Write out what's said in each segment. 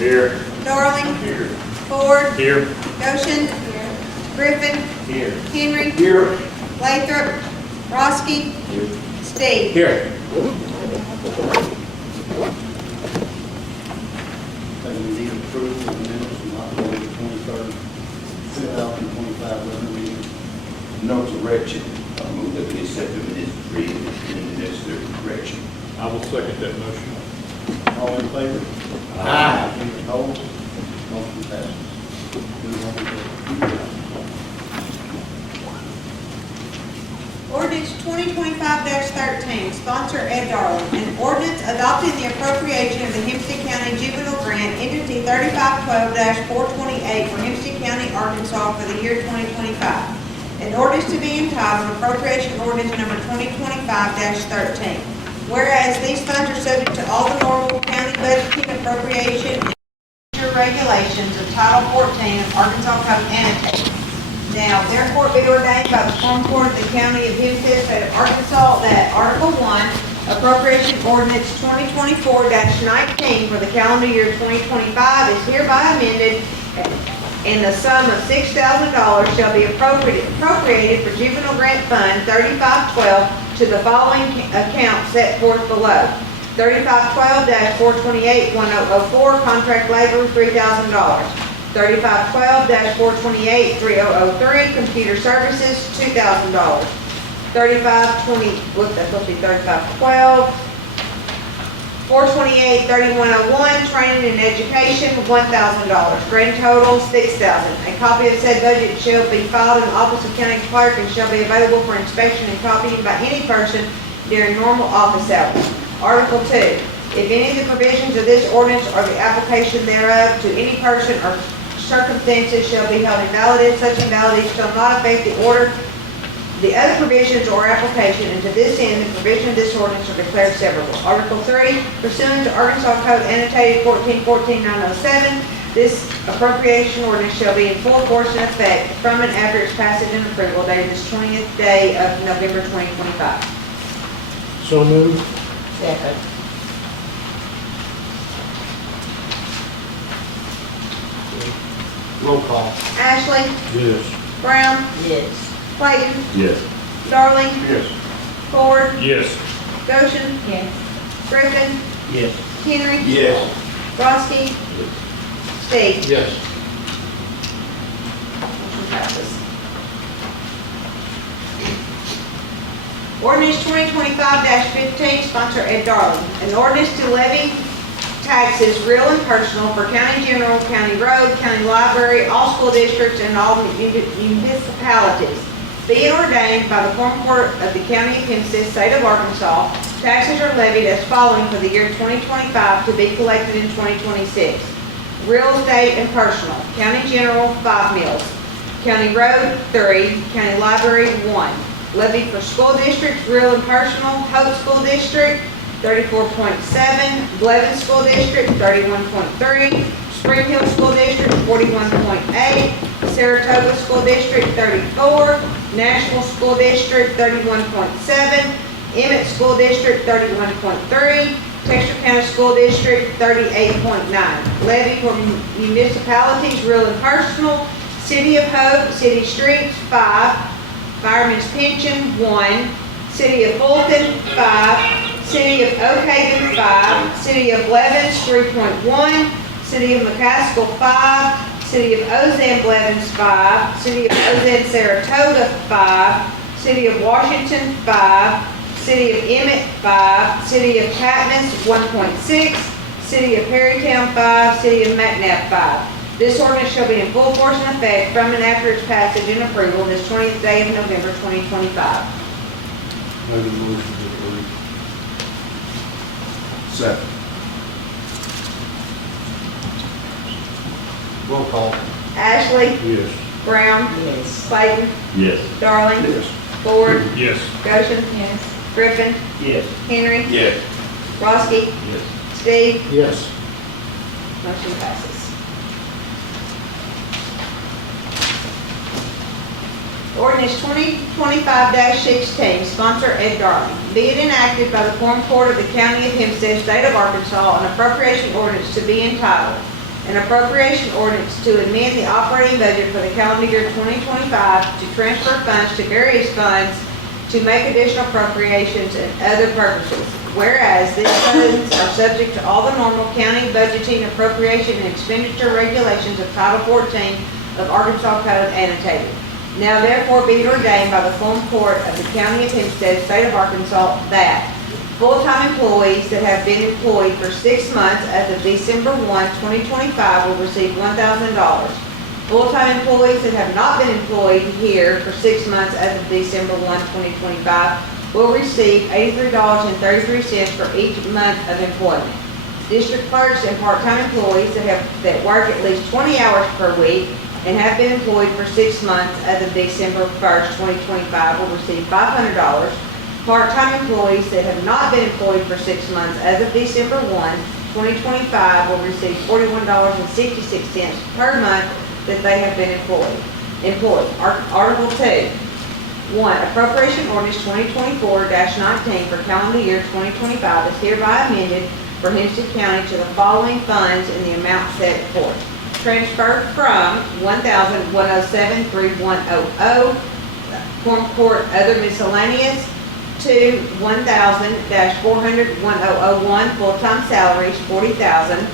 Here. Darling. Here. Ford. Here. Goshen. Griffin. Here. Henry. Here. Lathrop. Roski. Steve. Here. We need approval of the minutes from October 23rd, 2025 regular meeting. No correction. I move that we accept the minutes read and the necessary correction. I will second that motion. All in favor? Aye. Any opposed? Motion passes. Move on to Ordinance 2025-13, sponsor Ed Darling. An ordinance adopting the appropriation of the Hempstead County Juvenile Grant Entity 3512-428 for Hempstead County, Arkansas for the year 2025. An ordinance to be entitled Appropriation Ordinance Number 2025-13. Whereas these funds are subject to all the normal county budgeting appropriation and regulations of Title 14 of Arkansas Code Annotated. Now, therefore be ordained by the Quorum Court of the County of Hempstead, State of Arkansas, that Article 1, Appropriation Ordinance 2024-19 for the calendar year 2025 is hereby amended, and the sum of $6,000 shall be appropriated for Juvenile Grant Fund 3512 to the following accounts set forth below. 3512-428-1004, contract labor, $3,000. 3512-428-3003, computer services, $2,000. 3512, 428-3101, training and education, $1,000. Grand total, $6,000. A copy of said budget shall be filed in the office of county clerk and shall be available for inspection and copying by any person during normal office hours. Article 2. If any of the provisions of this ordinance or the application thereof to any person or circumstances shall be held invalid, such invalidity shall not affect the order, the other provisions or application, and to this end, the provision of this ordinance are declared severable. Article 3, pursuant to Arkansas Code Annotated 1414-907, this appropriation ordinance shall be in full force and effect from and after its passage and approval dated this 20th day of November 2025. So moved. Second. Roll call. Ashley. Yes. Brown. Yes. Clayton. Yes. Darling. Yes. Ford. Yes. Goshen. Yes. Griffin. Yes. Henry. Yes. Roski. Steve. Yes. Motion passes. Ordinance 2025-15, sponsor Ed Darling. An ordinance to levy taxes, real and personal, for county general, county road, county library, all school districts, and all municipalities. Be it ordained by the Quorum Court of the County of Hempstead, State of Arkansas, taxes are levied as following for the year 2025 to be collected in 2026. Real estate and personal, county general, 5 mills. County road, 3. County library, 1. Levy for school districts, real and personal, Hope School District, 34.7, Blevins School District, 31.3, Spring Hill School District, 41.8, Saratoga School District, 34, Nashville School District, 31.7, Emmett School District, 31.3, Texas County School District, 38.9. Levy for municipalities, real and personal, City of Hope, City Streets, 5, Fireman's Pension, 1, City of Fulton, 5, City of Oak Haven, 5, City of Blevins, 3.1, City of McCaskill, 5, City of Ozan Blevins, 5, City of Ozan Saratoga, 5, City of Washington, 5, City of Emmett, 5, City of Patmos, 1.6, City of Perrytown, 5, City of McNabb, 5. This ordinance shall be in full force and effect from and after its passage and approval this 20th day of November 2025. Make a motion to approve. Second. Roll call. Ashley. Yes. Brown. Yes. Clayton. Yes. Darling. Yes. Ford. Yes. Goshen. Yes. Griffin. Yes. Henry. Yes. Roski. Yes. Steve. Yes. Motion passes. Ordinance 2025-16, sponsor Ed Darling. Be it enacted by the Quorum Court of the County of Hempstead, State of Arkansas, an appropriation ordinance to be entitled An appropriation ordinance to amend the operating budget for the calendar year 2025 to transfer funds to various funds to make additional appropriations and other purposes. Whereas these funds are subject to all the normal county budgeting, appropriation, and expenditure regulations of Title 14 of Arkansas Code annotated. Now therefore be it ordained by the full court of the County of Hempstead, State of Arkansas, that full-time employees that have been employed for 6 months as of December 1, 2025 will receive $1,000. Full-time employees that have not been employed here for 6 months as of December 1, 2025 will receive $83.33 for each month of employment. District clerks and part-time employees that work at least 20 hours per week and have been employed for 6 months as of December 1st, 2025 will receive $500. Part-time employees that have not been employed for 6 months as of December 1, 2025 will receive $41.66 per month that they have been employed. Article 2. 1. Appropriation Ordinance 2024-19 for calendar year 2025 is hereby amended for Hempstead County to the following funds in the amount set forth. Transfer from $1,107,3100 Quorum Court Other Miscellaneous to $1,000-400-1001 full-time salaries $40,000.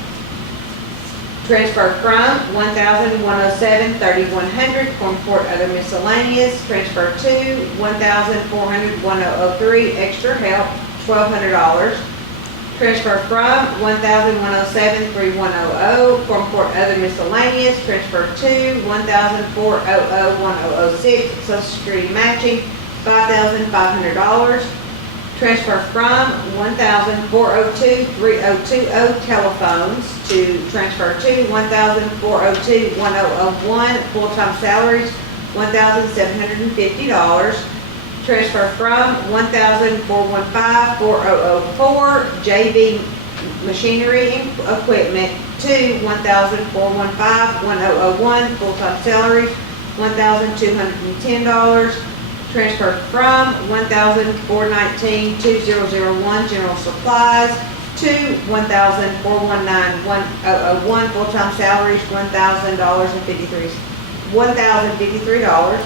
Transfer from $1,107,3100 Quorum Court Other Miscellaneous. Transfer to $1,400-1003 extra help $1,200. Transfer from $1,107,3100 Quorum Court Other Miscellaneous. Transfer to $1,400-1006 Social Security matching $5,500. Transfer from $1,402,3020 telephones to transfer to $1,402,1001 full-time salaries $1,750. Transfer from $1,415,4004 JV machinery and equipment to $1,415,1001 full-time salaries $1,210. Transfer from $1,419,2001 general supplies to $1,419,1001 full-time salaries $1,053.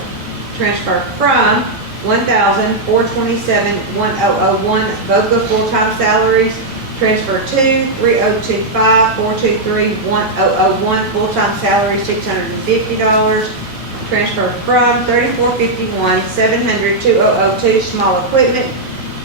Transfer from $1,427,1001 VOCA full-time salaries. Transfer to $3,025,423,1001 full-time salaries $650. Transfer from $3451,700,2002 small equipment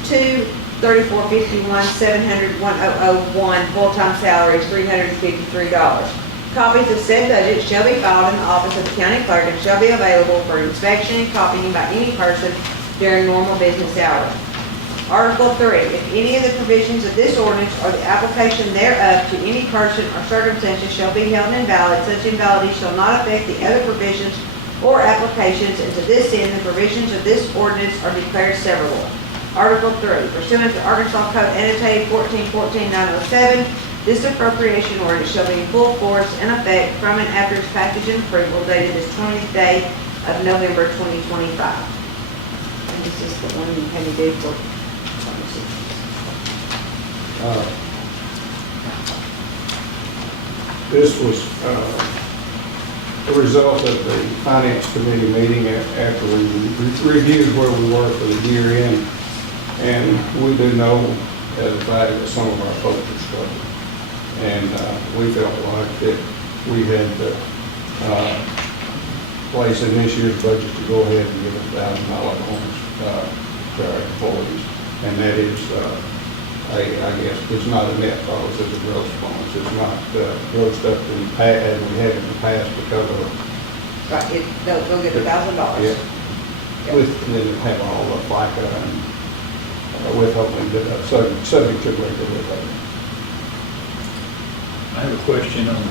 to $3451,700,1001 full-time salaries $353. Copies of said budget shall be filed in the office of the county clerk and shall be available for inspection and copying by any person during normal business hours. Article 3. If any of the provisions of this ordinance or the application thereof to any person or circumstances shall be held invalid, such invalidity shall not affect the other provisions or applications, and to this end, the provisions of this ordinance are declared severable. Article 3. Pursuant to Arkansas Code annotated 1414-907, this appropriation ordinance shall be in full force and effect from and after its passage and approval dated this 20th day of November 2025. And this is the one you had to do for. This was a result of the Finance Committee meeting after we reviewed where we were for the year end. And we do know as a fact that some of our folks are struggling. And we felt like that we had place in this year's budget to go ahead and give $1,000 bonus to our employees. And that is, I guess, it's not a net bonus, it's a gross bonus. It's not grossed up in the past, as we had in the past because of. Right, they'll get $1,000. Yeah. With, then have all the FICA and withholding, subject to regular withholding. I have a question on,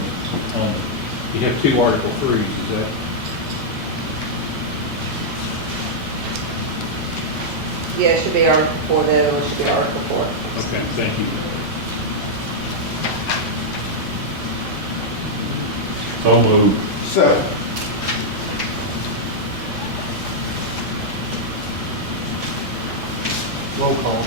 you have 2 Article 3s, is that? Yeah, it should be Article 4, the other one should be Article 4. Okay, thank you. So moved. Second. Roll call.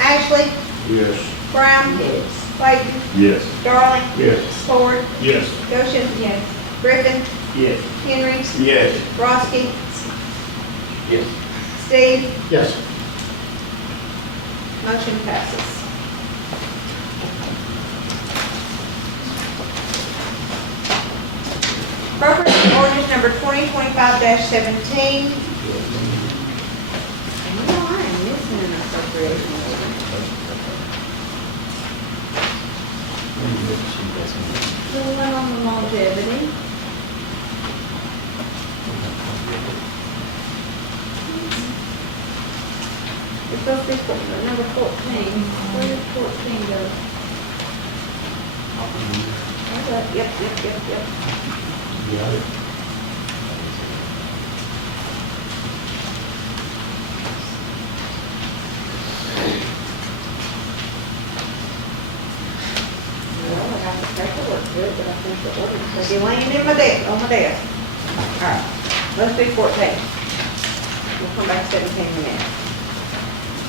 Ashley? Yes. Brown? Yes. Clayton. Yes. Darling. Yes. Ford. Yes. Goshen. Yes. Griffin. Yes. Henry. Yes. Roski. Yes. Steve. Yes. Motion passes. Appropriation ordinance number 2025-17. I am missing an appropriation ordinance. The one on the longevity. It's supposed to be number 14. Where did 14 go? Yep. Got it. Well, I got the paperwork to it, but I think the ordinance will be laying in my desk, on my desk. All right, let's do 14. We'll come back to 17 in a minute.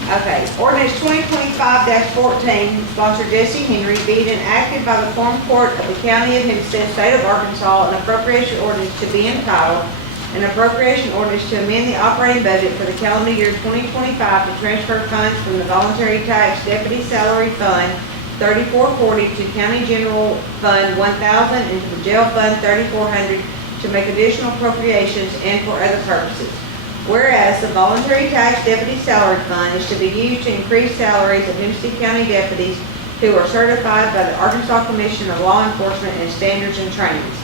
Okay, ordinance 2025-14, sponsored Jesse Henry, being enacted by the Quorum Court of the County of Hempstead, State of Arkansas, an appropriation ordinance to be entitled, an appropriation ordinance to amend the operating budget for the calendar year 2025 to transfer funds from the voluntary tax deputy salary fund 3440 to county general fund 1000 and to the jail fund 3400 to make additional appropriations and for other purposes. Whereas the voluntary tax deputy salary fund is to be used to increase salaries of Hempstead County deputies who are certified by the Arkansas Commission of Law Enforcement and Standards and Trainings.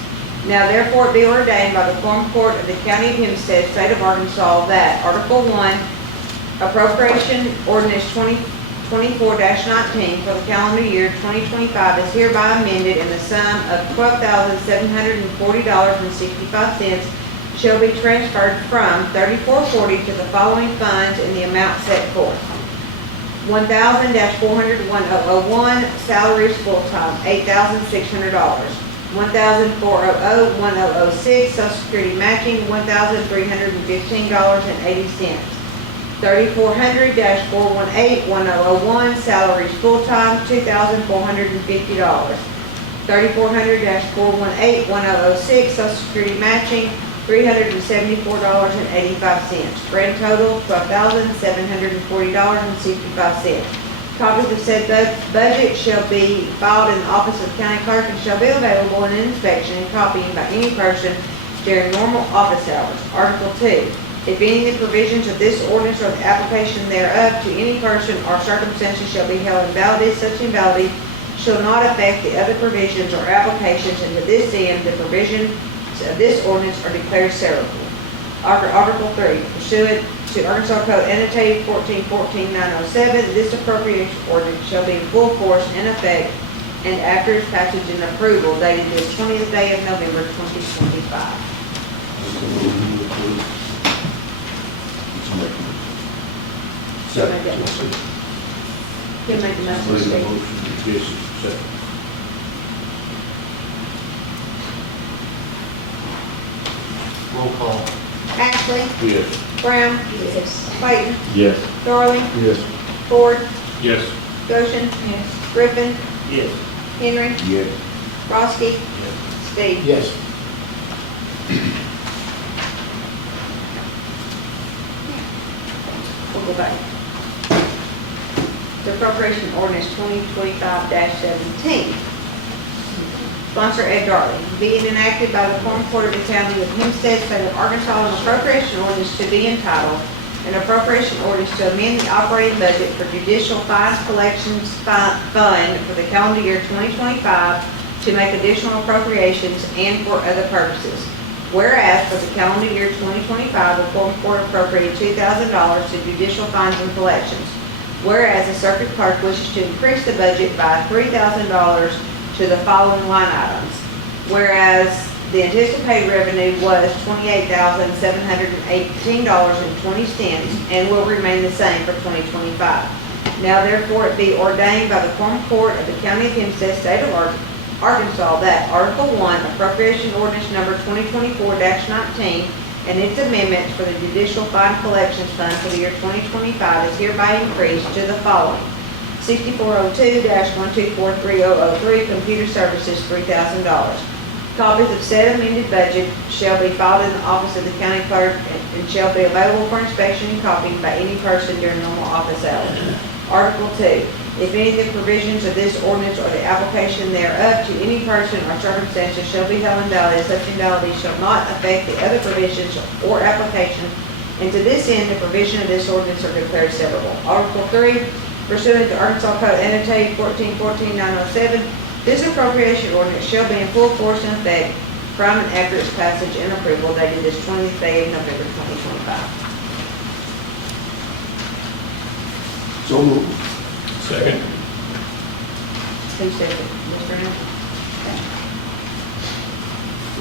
Now therefore be ordained by the Quorum Court of the County of Hempstead, State of Arkansas, that Article 1, Appropriation Ordinance 2024-19 for the calendar year 2025 is hereby amended in the sum of $12,740.65 shall be transferred from 3440 to the following funds in the amount set forth. 1,000-400-1001, salaries full-time, $8,600. 1,400-1006, Social Security matching, $1,315.80. 3,400-418-1001, salaries full-time, $2,450. 3,400-418-1006, Social Security matching, $374.85. Grand total, $12,740.65. Copies of said budget shall be filed in the office of county clerk and shall be available in inspection and copying by any person during normal office hours. Article 2. If any of the provisions of this ordinance or the application thereof to any person or circumstances shall be held invalid, such invalidity shall not affect the other provisions or applications, and to this end, the provisions of this ordinance are declared severable. Article 3. Pursuant to Arkansas Code annotated 1414-907, this appropriation ordinance shall be in full force and effect and after its passage and approval dated the 20th day of November 2025. He'll make the motion, Steve. Yes, second. Roll call. Ashley. Yes. Brown. Yes. Clayton. Yes. Darling. Yes. Ford. Yes. Goshen. Yes. Griffin. Yes. Henry. Yes. Roski. Steve. Yes. We'll go back. The appropriation ordinance 2025-17. Sponsor Ed Darling. Being enacted by the Quorum Court of the County of Hempstead, State of Arkansas, an appropriation ordinance to be entitled, an appropriation ordinance to amend the operating budget for judicial fines collections fund for the calendar year 2025 to make additional appropriations and for other purposes. Whereas for the calendar year 2025, the Quorum Court appropriated $2,000 to judicial fines and collections. Whereas the circuit clerk wishes to increase the budget by $3,000 to the following line items. Whereas the anticipated revenue was $28,718.20 and will remain the same for 2025. Now therefore it be ordained by the Quorum Court of the County of Hempstead, State of Arkansas, that Article 1, Appropriation Ordinance Number 2024-19, and its amendments for the Judicial Fine Collections Fund for the year 2025 is hereby increased to the following. 6402-1243003, computer services, $3,000. Copies of said amended budget shall be filed in the office of the county clerk and shall be available for inspection and copying by any person during normal office hours. Article 2, if any of the provisions of this ordinance or the application thereof to any person or circumstances shall be held invalid, such invalidity shall not affect the other provisions or applications, and to this end, the provision of this ordinance are declared severable. Article 3, pursuant to Arkansas Code annotated 1414-907, this appropriation ordinance shall be in full force and effect from and after its passage and approval dated this 20th day of November 2025. So moved. Second. Who said it? Ms. Brown?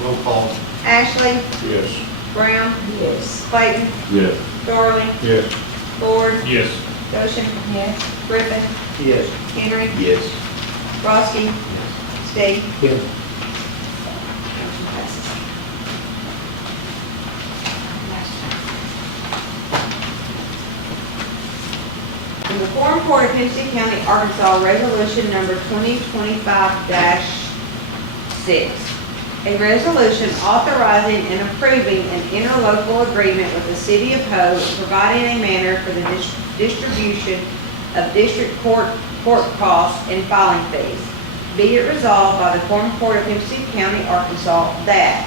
Roll call. Ashley? Yes. Brown? Yes. Clayton? Yes. Darling? Yes. Ford? Yes. Goshen? Yes. Griffin? Yes. Henry? Yes. Roski? Steve? Yes. Motion passes. In the Quorum Court of Hempstead County, Arkansas, resolution number 2025-6. A resolution authorizing and approving an interlocal agreement with the City of Hope, providing a manner for the distribution of district court costs and filing fees. Be it resolved by the Quorum Court of Hempstead County, Arkansas, that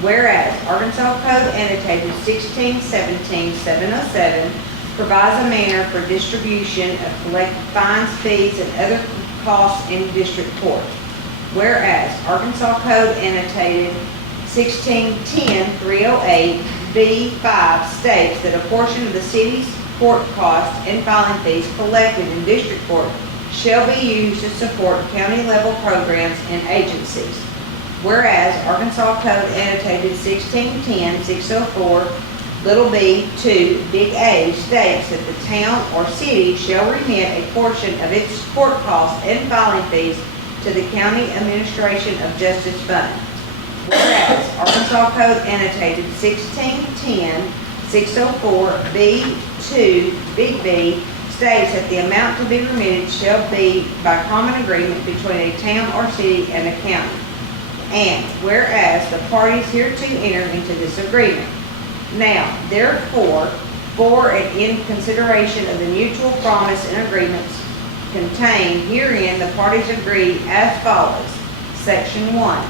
whereas Arkansas Code annotated 1617-707 provides a manner for distribution of collected fines, fees, and other costs in district court. Whereas Arkansas Code annotated 1610-308B5 states that a portion of the city's court costs and filing fees collected in district court shall be used to support county-level programs and agencies. Whereas Arkansas Code annotated 1610-604 little b 2 big A states that the town or city shall remit a portion of its court costs and filing fees to the County Administration of Justice Fund. Whereas Arkansas Code annotated 1610-604 B2 big B states that the amount to be remitted shall be by common agreement between a town or city and a county. And whereas the parties hereto enter into this agreement. Now, therefore, for and in consideration of the mutual promise and agreements contained herein, the parties agree as follows. Section 1.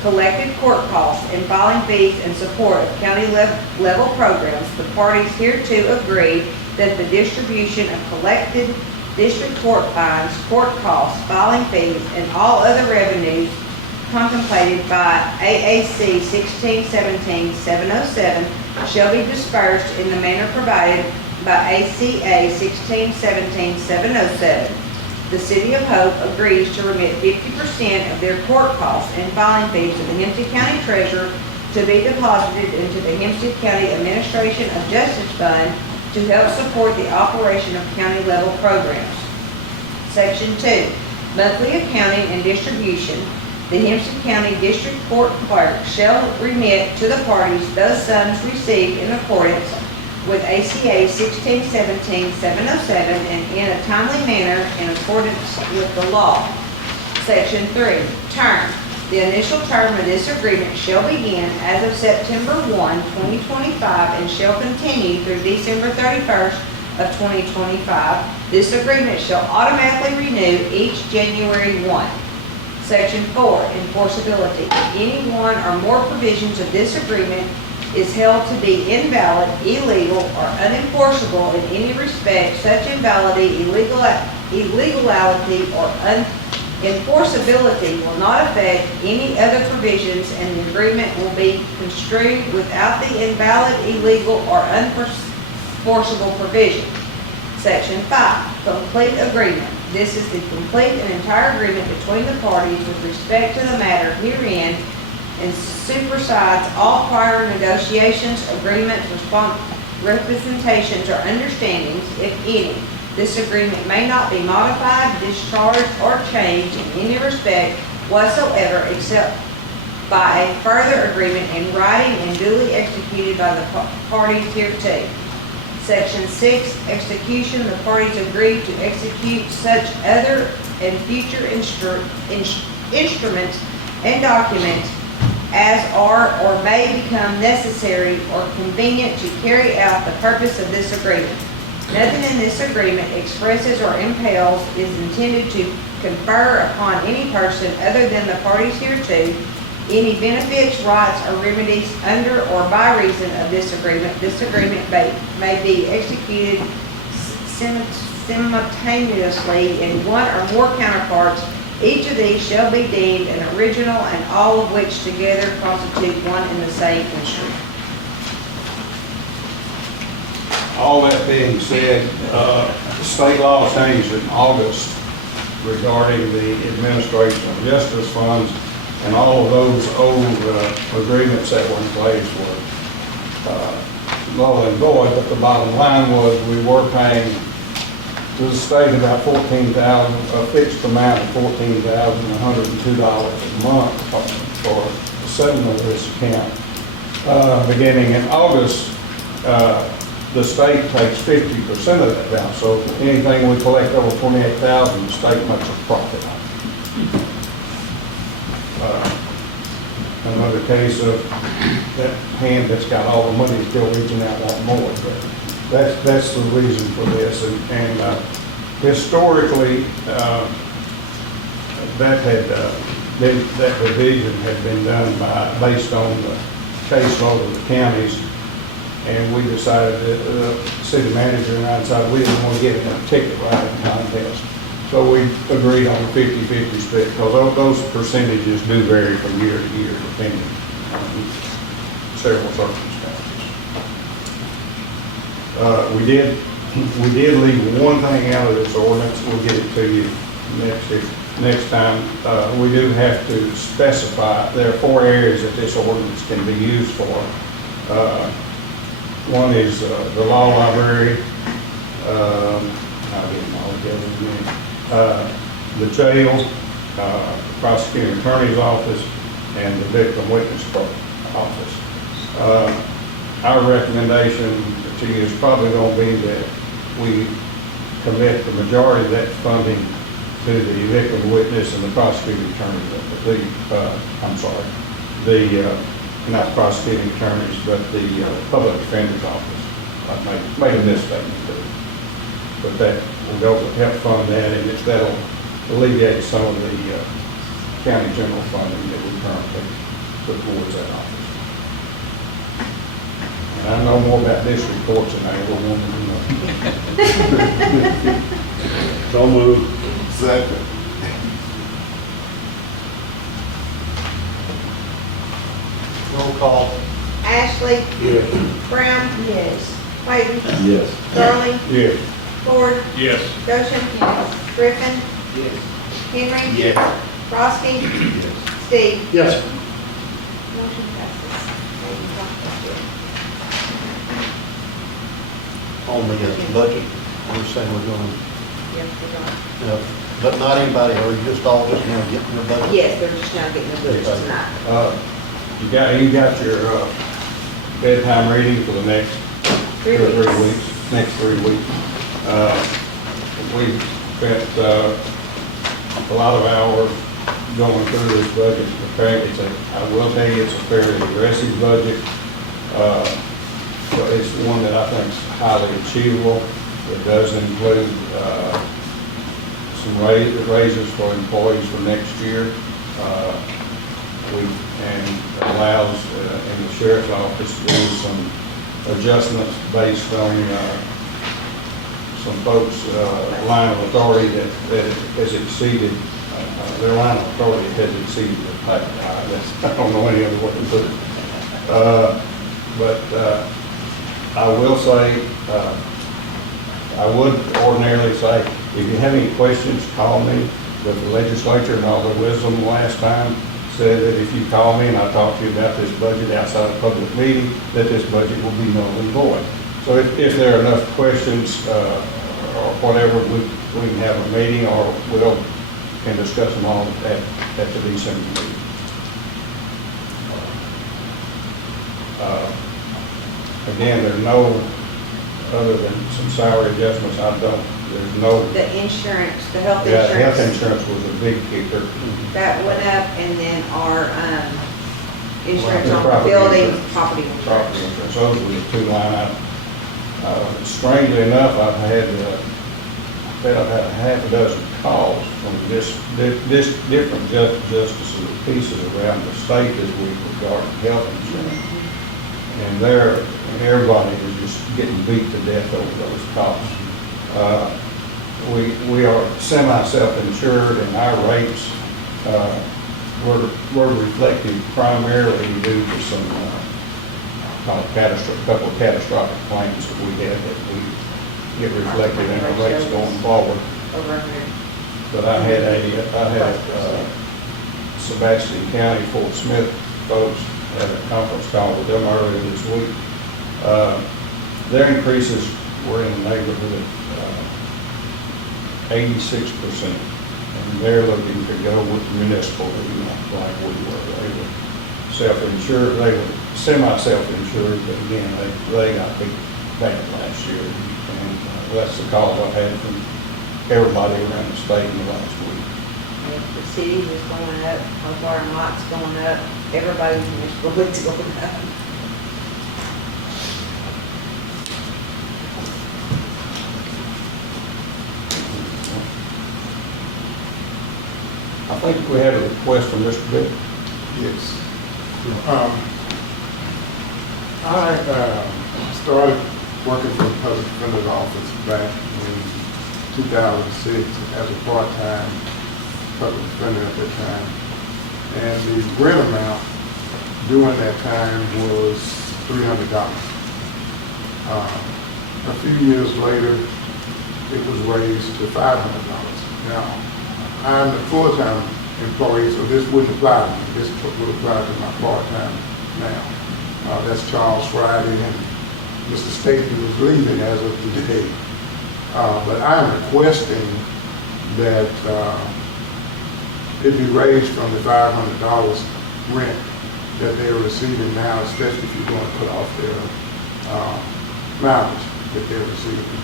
Collected court costs and filing fees in support of county level programs. The parties hereto agree that the distribution of collected district court fines, court costs, filing fees, and all other revenues contemplated by AAC 1617-707 shall be dispersed in the manner provided by ACA 1617-707. The City of Hope agrees to remit 50% of their court costs and filing fees to the Hempstead County Treasurer to be deposited into the Hempstead County Administration of Justice Fund to help support the operation of county-level programs. Section 2. Monthly accounting and distribution. The Hempstead County District Court Clerk shall remit to the parties those sums received in accordance with ACA 1617-707 and in a timely manner in accordance with the law. Section 3. Term. The initial term of this agreement shall begin as of September 1, 2025 and shall continue through December 31st of 2025. This agreement shall automatically renew each January 1. Section 4, enforceability. If any one or more provisions of this agreement is held to be invalid, illegal, or unenforceable in any respect, such invalidity, illegality, or unenforceability will not affect any other provisions, and the agreement will be construed without the invalid, illegal, or unenforceable provision. Section 5, complete agreement. This is the complete and entire agreement between the parties with respect to the matter herein and supersedes all prior negotiations, agreements, representations, or understandings, if any. This agreement may not be modified, discharged, or changed in any respect whatsoever except by a further agreement in writing and duly executed by the parties hereto. Section 6, execution, the parties agree to execute such other and future instruments and documents as are or may become necessary or convenient to carry out the purpose of this agreement. Nothing in this agreement expresses or impels is intended to confer upon any person other than the parties hereto any benefits, rights, or remedies under or by reason of this agreement. This agreement may be executed simultaneously in one or more counterparts. Each of these shall be deemed an original, and all of which together constitute one and the same instrument. All that being said, state law changed in August regarding the administration of justice funds, and all of those old agreements that were in place were null and void. But the bottom line was we were paying to the state about $14,000, a fixed amount of $14,102 a month for the settlement of this account. Beginning in August, the state takes 50% of that now. So anything we collect over $28,000, the state makes a profit on it. Another case of that hand that's got all the money still reaching out wanting more. But that's the reason for this. And historically, that revision had been done based on the caseload of the counties. And we decided that the city manager and I decided we didn't want to get in a ticket writing contest. So we agreed on a 50-50 split, because those percentages do vary from year to year depending on several circumstances. We did leave one thing out of this ordinance. We'll get it to you next time. We do have to specify, there are 4 areas that this ordinance can be used for. One is the law library, I'll get them all together in a minute. The jail, prosecuting attorney's office, and the victim witness office. Our recommendation to you is probably going to be that we commit the majority of that funding to the victim witness and the prosecuting attorney, not prosecuting attorneys, but the public defender's office. I made a misstatement too. But that will go to help fund that, and that'll alleviate some of the county general funding that we currently put towards that office. And I know more about this report than I ever wanted to know. So moved. Second. Roll call. Ashley? Yes. Brown? Yes. Clayton? Yes. Darling? Yes. Ford? Yes. Goshen? Griffin? Yes. Henry? Yes. Roski? Yes. Steve? Yes. Motion passes. On the budget, we're saying we're going, Yes, we're done. but not anybody, or you just all just want to get in the budget? Yes, they're just now getting the books tonight. You got your bedtime reading for the next 2 or 3 weeks, next 3 weeks. We've spent a lot of hours going through this budget. I will tell you, it's a fairly aggressive budget. But it's one that I think is highly achievable. It does include some raises for employees for next year. And allows in the sheriff's office to do some adjustments based on some folks' line of authority that has exceeded, their line of authority has exceeded the pay. I don't know any other way to put it. But I will say, I would ordinarily say, if you have any questions, call me. But the legislature and all their wisdom last time said that if you call me and I talk to you about this budget outside of public meeting, that this budget will be null and void. So if there are enough questions or whatever, we can have a meeting, or can discuss them all at the December meeting. Again, there's no other than some salary adjustments, there's no, The insurance, the health yeah, health insurance, insurance was a big kicker. that went up, and then our, insurance The on property buildings, insurance. property Property insurance. insurance, those were the two line items. Strangely enough, I've had a half a dozen calls from this different justices of pieces around the state this week regarding health insurance. And everybody is just getting beat to death over those costs. We are semi-self-insured, and our rates were reflected primarily due to some couple of catastrophic claims that we had that we get reflected in our rates going forward. Over a hundred. But I had Sebastian County, Fort Smith folks had a conference call with them earlier this week. Their increases were in the neighborhood of 86%. And they're looking to go with municipal, like we were. They were self-insured, they were semi-self-insured, but again, they got beat bad last year. And that's the calls I've had from everybody around the state in the last week. And the cities is going up, our water and lights going up, everybody's municipal rates going up. I think we had a request from Mr. Bitt. Yes. I started working for the public defender's office back in 2006 as a part-time public defender at that time. And the grant amount during that time was $300. A few years later, it was raised to $500. Now, I'm the full-time employee, so this wouldn't apply to me. This would apply to my part-time now. That's Charles Friday, and Mr. Staten was leaving as of today. But I'm requesting that it be raised from the $500 rent that they're receiving now, especially if you're going to put off their mileage that they're receiving.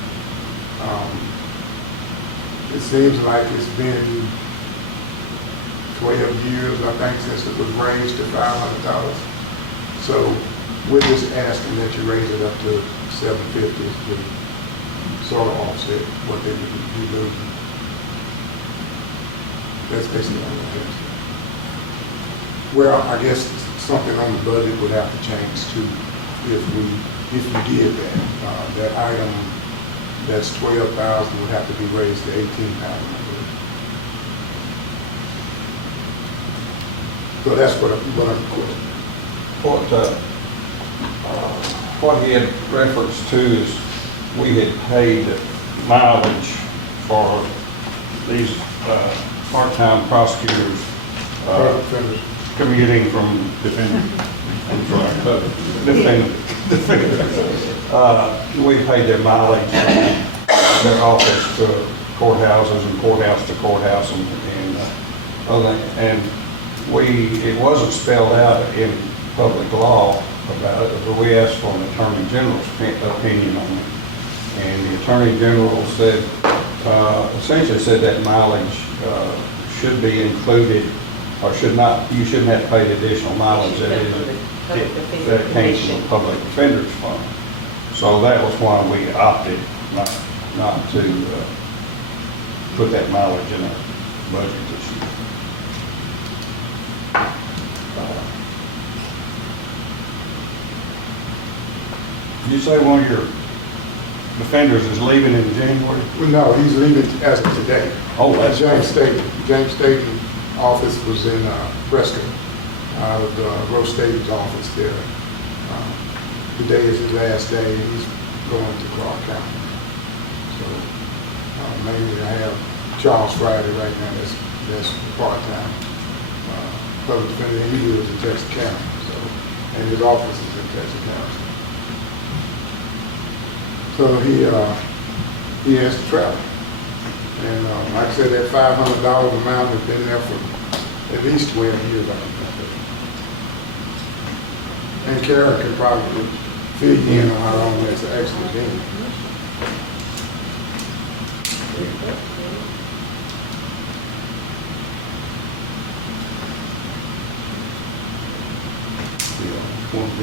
It seems like it's been 12 years, I think, since it was raised to $500. So we're just asking that you raise it up to $750 to sort of offset what they would be losing. That's basically all it is. Well, I guess something on the budget would have to change too, if you did that. That item that's $12,000 would have to be raised to $18,000. So that's what I'm requesting. What he had reference to is we had paid mileage for these part-time prosecutors commuting from we paid their mileage from their office to courthouses and courthouse to courthouse and it wasn't spelled out in public law about it, but we asked for an attorney general's opinion on it. And the attorney general said, essentially said that mileage should be included, or you shouldn't have to pay the additional mileage that came from the public defender's fund. So that was why we opted not to put that mileage in our budget this year. You say one of your defenders is leaving in January? Well, no, he's leaving as of today. Oh, that's James Staten. James Staten's office was in Prescott, out of Rose Staten's office there. Today is his last day, and he's going to Clark County. So mainly I have Charles Friday right now. That's part-time public defender. He lives in Texas County, so, and his office is in Texas County. So he has to travel. And like I said, that $500 amount has been there for at least 12 years, I think. And Karen can probably fill you in on how long that's actually been.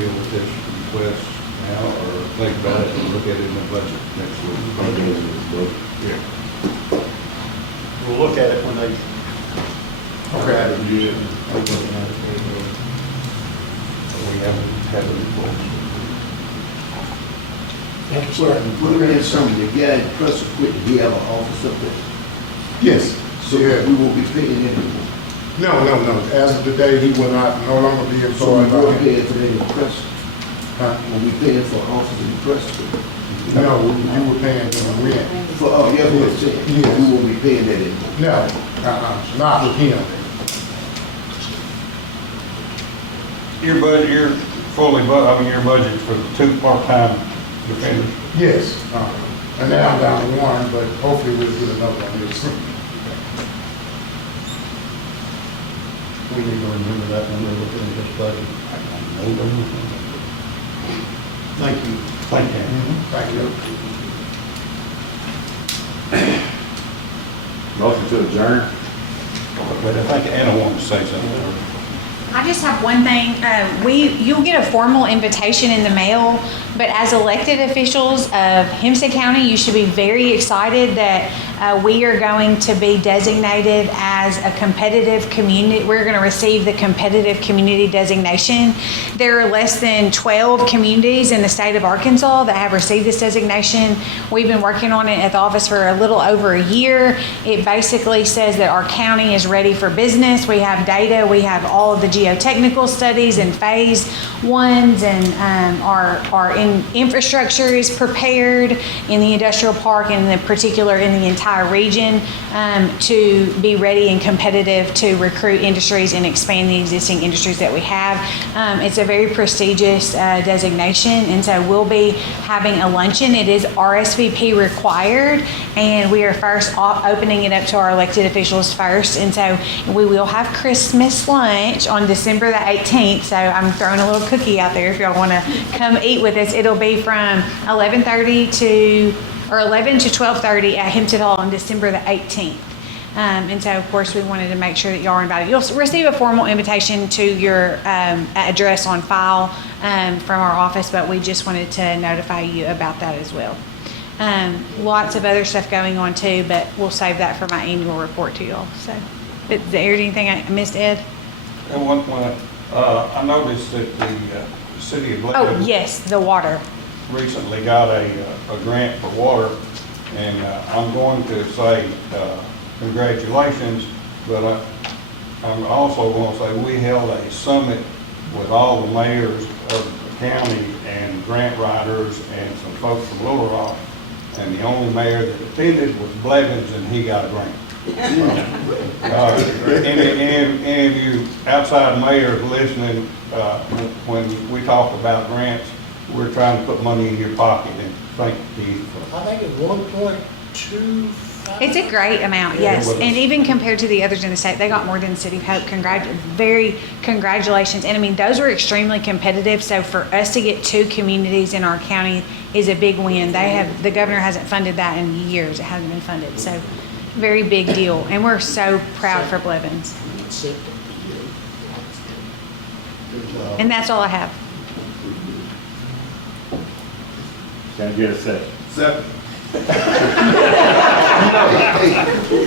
deal with this request now, or think about it and look at it in the budget next week? Yeah. We'll look at it when they grab it. We haven't had a report. Let me ask something, the guy at Press Equipment, he have an office up there, Yes. so Yeah. we won't be paying anymore. No. As of today, he will not, no longer be So we employed will by him. pay for the press, Huh? when we paying for office in the press. No, you were paying him rent. For, oh, yeah, what I'm saying, Yes. we won't be paying that anymore. No, not with him. Your budget, your your budget for the 2 part-time defenders. Yes, and now I'm down to 1, but hopefully we'll get another one this. We need to remember that when we're looking at this budget. Thank you. Thank you. Thank you. Motion to adjourn. But I think Anna wanted to say something. I just have one thing. You'll get a formal invitation in the mail, but as elected officials of Hempstead County, you should be very excited that we are going to be designated as a competitive community. We're going to receive the competitive community designation. There are less than 12 communities in the state of Arkansas that have received this designation. We've been working on it at the office for a little over a year. It basically says that our county is ready for business. We have data. We have all of the geotechnical studies and phase ones, and our infrastructure is prepared in the industrial park and in particular in the entire region to be ready and competitive to recruit industries and expand the existing industries that we have. It's a very prestigious designation, and so we'll be having a luncheon. It is RSVP required, and we are first opening it up to our elected officials first, and so we will have Christmas lunch on December the 18th, so I'm throwing a little cookie out there if y'all want to come eat with us. It'll be from 11 to 12:30 at Hempstead Hall on December the 18th. And so, of course, we wanted to make sure that y'all are invited. You'll receive a formal invitation to your address on file from our office, but we just wanted to notify you about that as well. Lots of other stuff going on too, but we'll save that for my annual report to y'all. So, is there anything I missed, Ed? And one point, I noticed that the city of Oh, Lebanon yes, the water. recently got a grant for water, and I'm going to say congratulations, but I'm also going to say we held a summit with all the mayors of the county and grant writers and some folks from Little Rock, and the only mayor that attended was Blevins, and he got a grant. Any of you outside mayors listening, when we talk about grants, we're trying to put money in your pocket, and thank you for. I think it's 1.25. It's a great amount, yes. And even compared to the others in the state, they got more than City of Hope. Congratulations. And I mean, those were extremely competitive. So for us to get 2 communities in our county is a big win. The governor hasn't funded that in years. It hasn't been funded. So very big deal. And we're so proud for Blevins. And that's all I have. Can I get a second? Second.